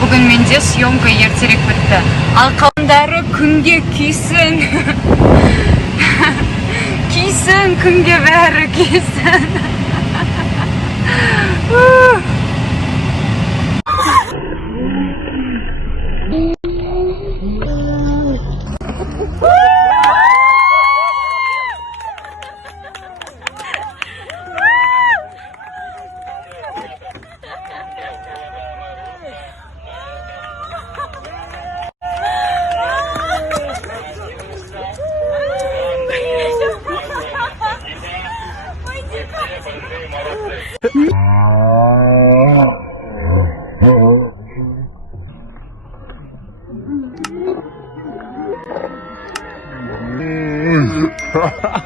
Bugün menде съемка ертерек бітті. Ал қалғандары күнге күйсін. Күйсін, күнге бәрі күйсін. Ha ha ha.